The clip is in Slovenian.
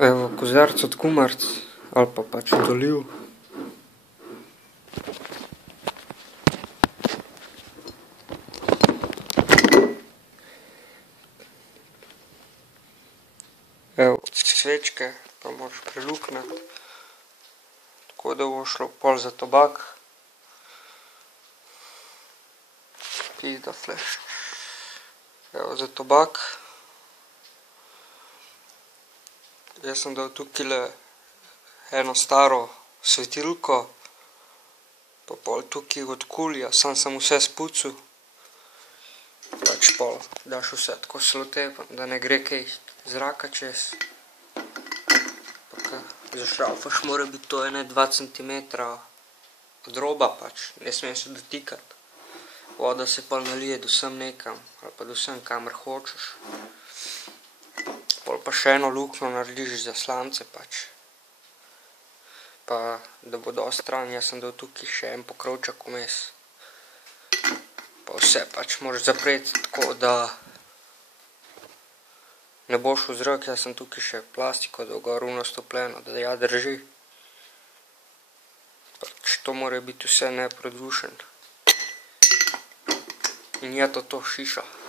Evo, kozarc od kumarc, ali pa pač doliv. Evo, svečke pa moraš preluknati, tako da bo šlo pol za tobak. Pizda flash. Evo, za tobak. Jaz sem dal tukaj eno staro svetilko, pa pol tukaj od kulija, sem vse spucal. Pač pol daš vse tako slotepam, da ne gre kaj zraka čez. Pa kaj zašraufaš, mora biti to 2 centimetra od roba pač, ne smem se dotikati. Voda se pol nalije do sem nekam, ali pa do sem kamor hočeš. Pol pa še eno luknjo narediš za slance pač. Pa da bo dosti stran, jaz sem dal tukaj še en pokrovček vmes. Pa vse pač moraš zapreti tako, da ne bo šel zrak, jaz sem tukaj še plastiko dal gor nastopljeno, da ja drži. Pač to mora biti vse neprodušen. In je to šiša.